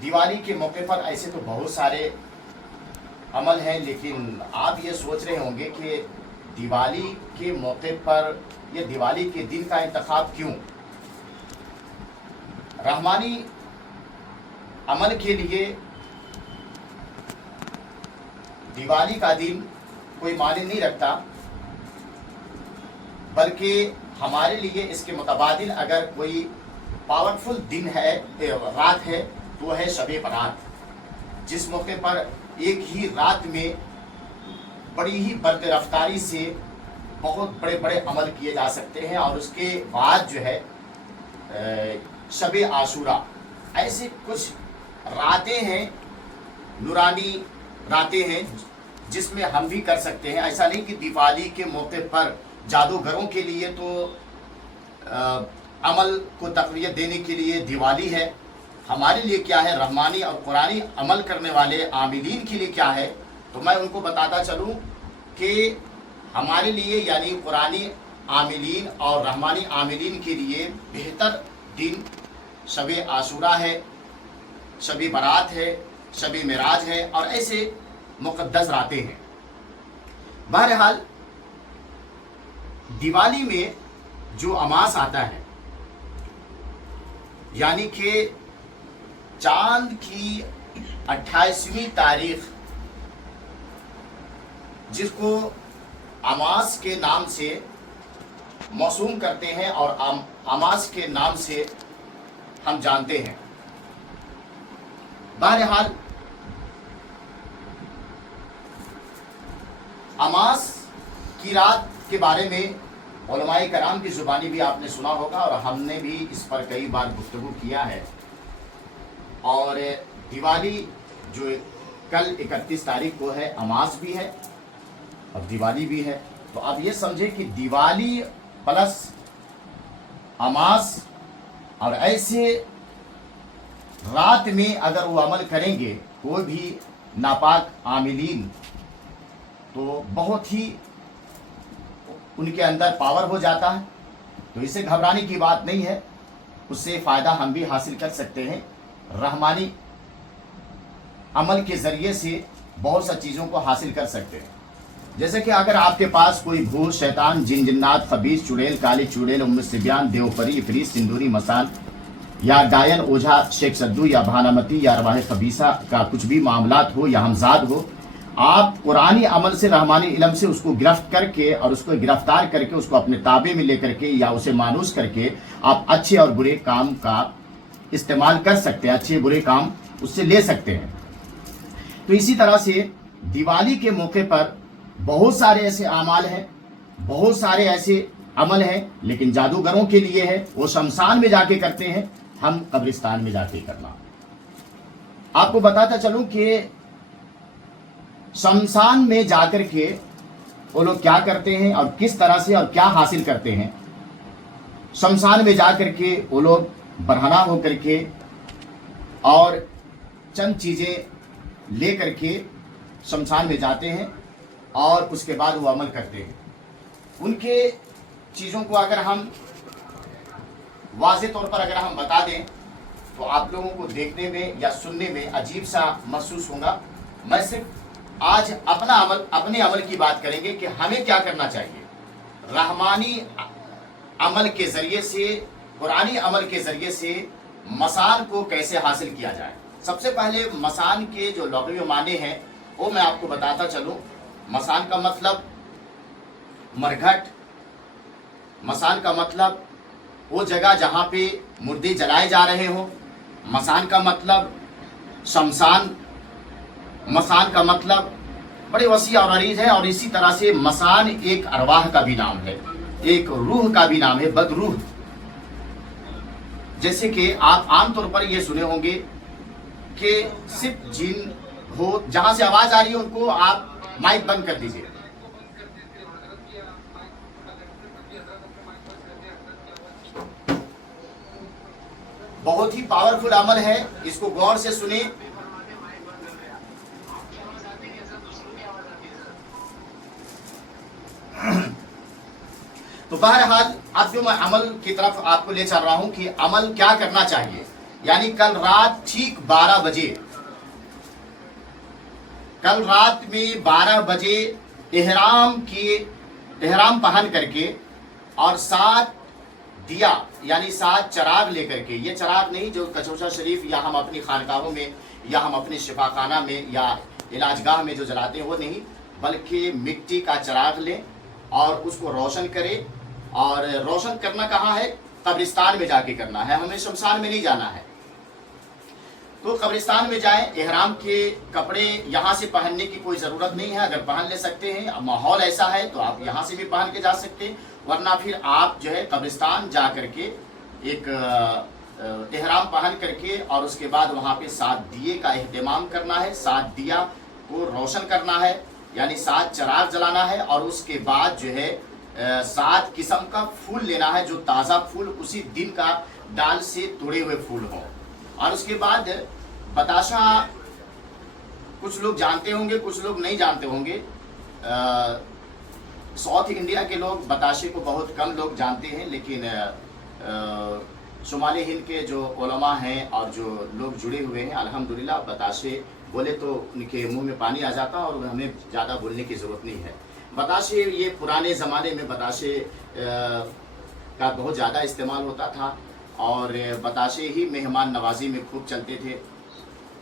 दिवाली के मौके पर ऐसे तो बहुत सारे अमल हैं, लेकिन आप ये सोच रहे होंगे कि दिवाली के मौके पर या दिवाली के दिन का इंतखाब क्यों। रहमानी अमल के लिए दिवाली का दिन कोई मायने नहीं रखता, बल्कि हमारे लिए इसके मुतबादिल अगर कोई पावरफुल दिन है, रात है, तो है शब बारात, जिस मौके पर एक ही रात में बड़ी ही बर्द रफ्तारी से बहुत बड़े बड़े अमल किए जा सकते हैं। और उसके बाद जो है शब आशूरा, ऐसे कुछ रातें हैं, नूरानी रातें हैं, जिसमें हम भी कर सकते हैं। ऐसा नहीं कि दिवाली के मौके पर जादूगरों के लिए तो अमल को तक़वियत देने के लिए दिवाली है, हमारे लिए क्या है, रहमानी और कुरानी अमल करने वाले आमिलीन के लिए क्या है। तो मैं उनको बताता चलूँ कि हमारे लिए यानी कुरानी आमिलीन और रहमानी आमिलीन के लिए बेहतर दिन शब आशूरा है, शब बारात है, शब मिराज है, और ऐसे मुक़द्दस रातें हैं। बहरहाल दिवाली में जो अमास आता है, यानी कि चांद की 28वीं तारीख, जिसको अमास के नाम से मौसूम करते हैं और अमास के नाम से हम जानते हैं। बहरहाल अमास की रात के बारे में उलमाए कराम की ज़ुबानी भी आपने सुना होगा, और हमने भी इस पर कई बार गुफ्तगू किया है। और दिवाली जो कल 31 तारीख को है, अमास भी है और दिवाली भी है। तो अब ये समझे कि दिवाली प्लस अमास और ऐसे रात में अगर वो अमल करेंगे कोई भी नापाक आमिलीन, तो बहुत ही उनके अंदर पावर हो जाता है। तो इससे घबराने की बात नहीं है, उससे फ़ायदा हम भी हासिल कर सकते हैं। रहमानी अमल के ज़रिए से बहुत सा चीज़ों को हासिल कर सकते हैं। जैसे कि अगर आपके पास कोई भूत, शैतान, जिन जिन्नात, खबीस, चुड़ैल, काली चुड़ैल, उम्म सिबियान, देवपरी, इफरीत, सिंदूरी, मसान या डायन, ओझा, शेख सद्दू या भानामती या अरवाह खबीसा का कुछ भी मामलात हो या हमजाद हो, आप कुरानी अमल से, रहमानी इल्म से उसको गिरफ्त करके और उसको गिरफ्तार करके उसको अपने ताबे में लेकर के या उसे मानूस करके आप अच्छे और बुरे काम का इस्तेमाल कर सकते हैं, अच्छे बुरे काम उससे ले सकते हैं। तो इसी तरह से दिवाली के मौके पर बहुत सारे ऐसे आमाल हैं, बहुत सारे ऐसे अमल हैं, लेकिन जादूगरों के लिए है, वो शमशान में जाके करते हैं, हम कब्रिस्तान में जाके करना। आपको बताता चलूं कि शमशान में जाकर के वो लोग क्या करते हैं और किस तरह से और क्या हासिल करते हैं। शमशान में जाकर के वो लोग बरहना होकर के और चंद चीज़ें ले करके शमशान में जाते हैं और उसके बाद वो अमल करते हैं। उनके चीज़ों को अगर हम वाज़े तौर पर अगर हम बता दें तो आप लोगों को देखने में या सुनने में अजीब सा महसूस होगा। मैं सिर्फ आज अपने अमल की बात करेंगे कि हमें क्या करना चाहिए। रहमानी अमल के ज़रिए से, कुरानी अमल के ज़रिए से मसान को कैसे हासिल किया जाए। सबसे पहले मसान के जो लग़वी माने हैं वो मैं आपको बताता चलूँ। मसान का मतलब मरघट, मसान का मतलब वो जगह जहाँ पे मुर्दे जलाए जा रहे हों, मसान का मतलब शमशान, मसान का मतलब बड़े वसी और अरीज है। और इसी तरह से मसान एक अरवाह का भी नाम है, एक रूह का भी नाम है, बदरूह। जैसे कि आप आमतौर पर ये सुने होंगे कि सिर्फ जिन हो, जहाँ से आवाज़ आ रही है उनको आप माइक बंद कर दीजिए। बहुत ही पावरफुल अमल है, इसको गौर से सुने। तो बहरहाल अब जो मैं अमल की तरफ आपको ले चल रहा हूं कि अमल क्या करना चाहिए। यानी कल रात ठीक 12 बजे, कल रात में 12 बजे एहराम पहन करके और 7 दिया यानी 7 चराग लेकर के, ये चराग नहीं जो कचौसा शरीफ या हम अपनी खानकाहों में या हम अपने शिफाखाना में या इलाजगाह में जो जलाते हैं वो नहीं, बल्कि मिट्टी का चराग लें और उसको रोशन करें। और रोशन करना कहाँ है? कब्रिस्तान में जाके करना है, हमें शमशान में नहीं जाना है। तो कब्रिस्तान में जाएं, एहराम के कपड़े यहाँ से पहनने की कोई ज़रूरत नहीं है, अगर पहन ले सकते हैं, अब माहौल ऐसा है तो आप यहाँ से भी पहन के जा सकते हैं, वरना फिर आप जो है कब्रिस्तान जा करके एक एहराम पहन करके और उसके बाद वहाँ पे 7 दिए का एहतमाम करना है, 7 दिया को रोशन करना है यानी 7 चराग जलाना है। और उसके बाद जो है 7 किस्म का फूल लेना है, जो ताज़ा फूल उसी दिन का डाल से तोड़े हुए फूल हों। और उसके बाद बताशा कुछ लोग जानते होंगे, कुछ लोग नहीं जानते होंगे। साउथ इंडिया के लोग बताशे को बहुत कम लोग जानते हैं, लेकिन शुमाली हिंद के जो उलमा हैं और जो लोग जुड़े हुए हैं, अल्हम्दुलिल्लाह बताशे बोले तो उनके मुंह में पानी आ जाता और हमें ज़्यादा बोलने की ज़रूरत नहीं है। बताशे ये पुराने ज़माने में बताशे का बहुत ज़्यादा इस्तेमाल होता था और बताशे ही मेहमान नवाजी में खूब चलते थे।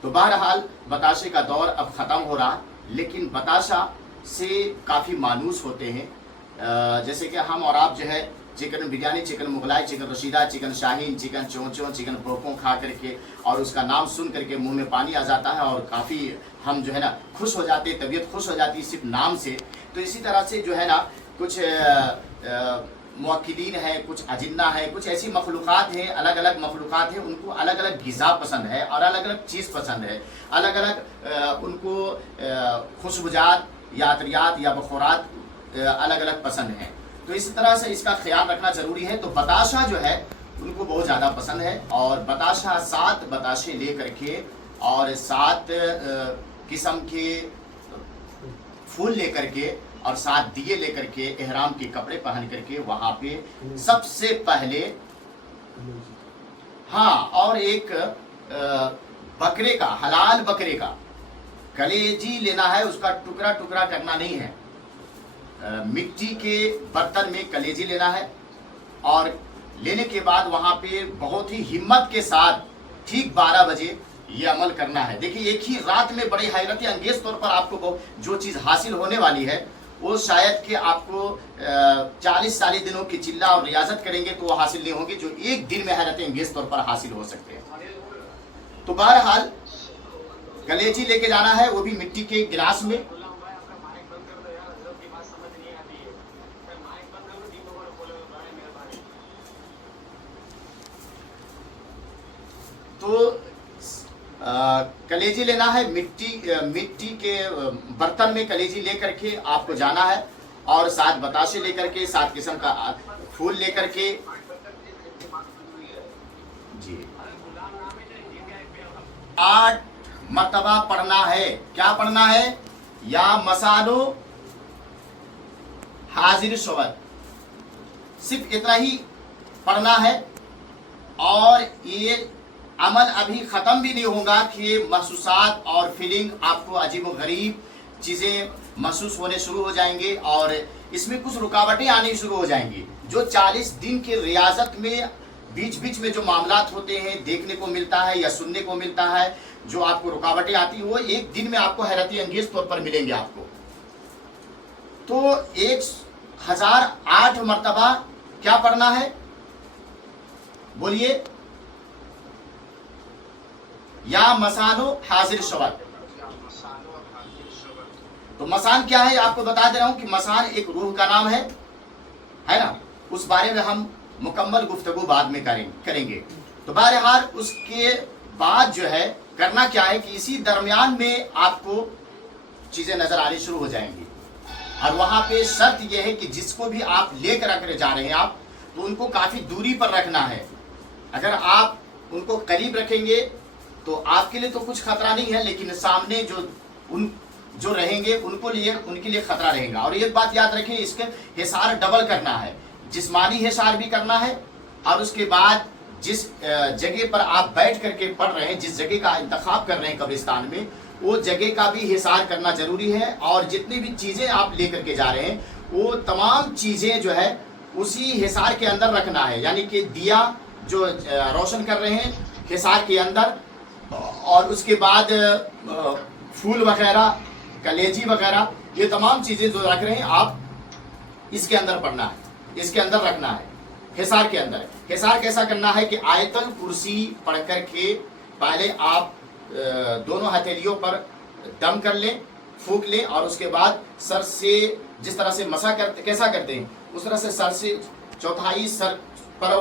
तो बहरहाल बताशे का दौर अब ख़त्म हो रहा, लेकिन बताशा से काफ़ी मानूस होते हैं। जैसे कि हम और आप जो है chicken biryani, chicken Mughlai, chicken Rashida, chicken Shaheen, chicken चोंचों, चिकन पोपों खा करके और उसका नाम सुन करके मुंह में पानी आ जाता है और काफ़ी हम जो है ना खुश हो जाते, तबीयत खुश हो जाती है सिर्फ नाम से। तो इसी तरह से जो है ना कुछ मुअक्किलीन है, कुछ अजिन्ना है, कुछ ऐसी मखलूक़ात हैं, अलग अलग मखलूक़ात हैं, उनको अलग अलग ग़िज़ा पसंद है और अलग अलग चीज़ पसंद है, अलग अलग उनको खुशबुजात या अतरियात या बखूरात अलग अलग पसंद हैं। तो इस तरह से इसका ख्याल रखना ज़रूरी है। तो बताशा जो है उनको बहुत ज़्यादा पसंद है और बताशा 7 बताशे ले करके और 7 किस्म के फूल ले करके और 7 दिए ले करके एहराम के कपड़े पहन करके वहाँ पे सबसे पहले और एक बकरे का, हलाल बकरे का कलेजी लेना है, उसका टुकड़ा टुकड़ा करना नहीं है। मिट्टी के बर्तन में कलेजी लेना है और लेने के बाद वहाँ पे बहुत ही हिम्मत के साथ ठीक 12 बजे ये अमल करना है। देखिए एक ही रात में बड़े हैरत अंगेज तौर पर आपको जो चीज़ हासिल होने वाली है वो शायद कि आपको 40-40 दिनों की चिल्ला और रियाजत करेंगे तो वो हासिल नहीं होंगे, जो एक दिन में हैरत अंगेज तौर पर हासिल हो सकते हैं। तो बहरहाल कलेजी लेके जाना है, वो भी मिट्टी के गिलास में। तो कलेजी लेना है, मिट्टी के बर्तन में कलेजी लेकर के आपको जाना है और 7 बताशे लेकर के, 7 किस्म का फूल लेकर के जी 8 मर्तबा पढ़ना है। क्या पढ़ना है? या मसानो हाजिर शवत, सिर्फ इतना ही पढ़ना है। और ये अमल अभी ख़त्म भी नहीं होगा कि महसूसात और फीलिंग आपको अजीब व गरीब चीज़ें महसूस होने शुरू हो जाएंगे और इसमें कुछ रुकावटें आनी शुरू हो जाएंगी। जो 40 दिन की रियाजत में बीच बीच में जो मामलात होते हैं, देखने को मिलता है या सुनने को मिलता है, जो आपको रुकावटें आती हैं, वो एक दिन में आपको हैरत अंगेज तौर पर मिलेंगे आपको। तो 1008 मरतबा क्या पढ़ना है? बोलिए। या मसानो हाजिर शवत। तो मसान क्या है आपको बता दे रहा हूं कि मसान एक रूह का नाम है ना। उस बारे में हम मुकम्मल गुफ्तगू बाद में करेंगे। तो बहरहाल उसके बाद जो है करना क्या है कि इसी दरमियान में आपको चीज़ें नज़र आनी शुरू हो जाएंगी। और वहाँ पे शर्त यह है कि जिसको भी आप लेकर जा रहे हैं आप, तो उनको काफ़ी दूरी पर रखना है। अगर आप उनको करीब रखेंगे तो आपके लिए तो कुछ खतरा नहीं है, लेकिन सामने जो रहेंगे उनके लिए खतरा रहेगा। और एक बात याद रखें, इसके हिसार डबल करना है, जिस्मानी हिसार भी करना है और उसके बाद جس جگہ پر آپ بیٹھ کر کے پڑھ رہے ہیں، جس جگہ کا انتخاب کر رہے ہیں قبرستان میں، وہ جگہ کا بھی حصار کرنا ضروری ہے، اور جتنی بھی چیزیں آپ لے کر کے جا رہے ہیں وہ تمام چیزیں جو ہے اسی حصار کے اندر رکھنا ہے، یعنی کہ دیا جو روشن کر رہے ہیں حصار کے اندر، اور اس کے بعد پھول وغیرہ، کلیجی وغیرہ، یہ تمام چیزیں جو رکھ رہے ہیں آپ اس کے اندر پڑھنا ہے، اس کے اندر رکھنا ہے، حصار کے اندر۔ حصار کیسا کرنا ہے کہ آیت الکرسی پڑھ کر کے پہلے آپ دونوں ہتھیلیوں پر دم کر لیں، پھونک لیں، اور اس کے بعد سر سے جس طرح سے مسح کرتے، کیسا کرتے ہیں اس طرح سے سر سے چوتھائی سر پر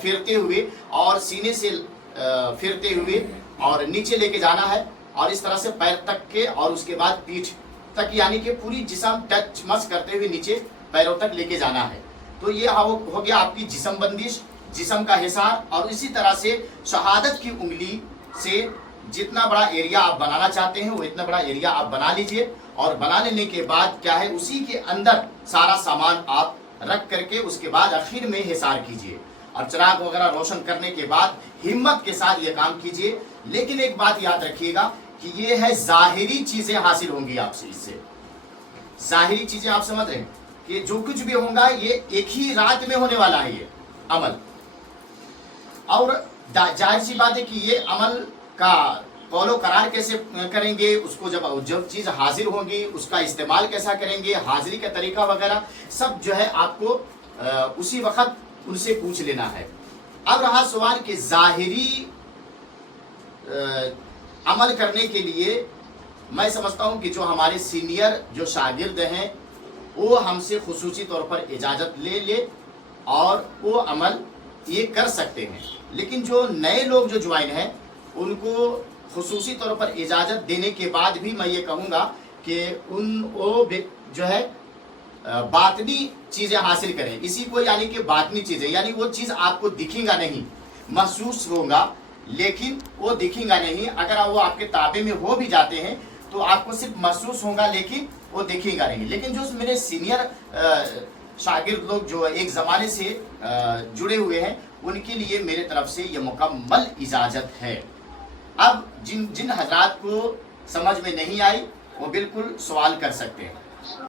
پھیرتے ہوئے اور سینے سے پھیرتے ہوئے اور نیچے لے کے جانا ہے، اور اس طرح سے پیر تک کے، اور اس کے بعد پیٹھ تک، یعنی کہ پوری جسم ٹچ مس کرتے ہوئے نیچے پیروں تک لے کے جانا ہے۔ تو یہ ہو گیا آپ کی جسم بندش، جسم کا حصار۔ اور اسی طرح سے شہادت کی انگلی سے جتنا بڑا ایریا آپ بنانا چاہتے ہیں وہ اتنا بڑا ایریا آپ بنا لیجئے، اور بنا لینے کے بعد کیا ہے اسی کے اندر سارا سامان آپ رکھ کر کے اس کے بعد آخر میں حصار کیجئے، اور چراغ وغیرہ روشن کرنے کے بعد ہمت کے ساتھ یہ کام کیجئے۔ لیکن ایک بات یاد رکھیے گا کہ یہ ہے ظاہری چیزیں حاصل ہوں گی آپ سے، اس سے ظاہری چیزیں آپ سمجھ رہے ہیں کہ جو کچھ بھی ہوگا یہ ایک ہی رات میں ہونے والا ہے یہ عمل، اور ظاہر سی بات ہے کہ یہ عمل کا قول و قرار کیسے کریں گے، اس کو جب چیز حاضر ہوگی اس کا استعمال کیسا کریں گے، حاضری کا طریقہ وغیرہ سب جو ہے آپ کو اسی وقت ان سے پوچھ لینا ہے۔ اب رہا سوال کہ ظاہری عمل کرنے کے لیے میں سمجھتا ہوں کہ جو ہمارے سینئر جو شاگرد ہیں وہ ہم سے خصوصی طور پر اجازت لے اور وہ عمل یہ کر سکتے ہیں، لیکن جو نئے لوگ جو جوائن ہیں ان کو خصوصی طور پر اجازت دینے کے بعد بھی میں یہ کہوں گا کہ وہ جو ہے باطنی چیزیں حاصل کریں، اسی کو یعنی کہ باطنی چیزیں، یعنی وہ چیز آپ کو دکھیں گا نہیں، محسوس ہوگا لیکن وہ دکھیں گا نہیں۔ اگر وہ آپ کے تابع میں ہو بھی جاتے ہیں تو آپ کو صرف محسوس ہوگا لیکن وہ دیکھیں گا نہیں۔ لیکن جو میرے سینئر شاگرد لوگ جو ایک زمانے سے جڑے ہوئے ہیں ان کے لیے میرے طرف سے یہ مکمل اجازت ہے۔ اب جن حضرات کو سمجھ میں نہیں آئی وہ بالکل سوال کر سکتے ہیں۔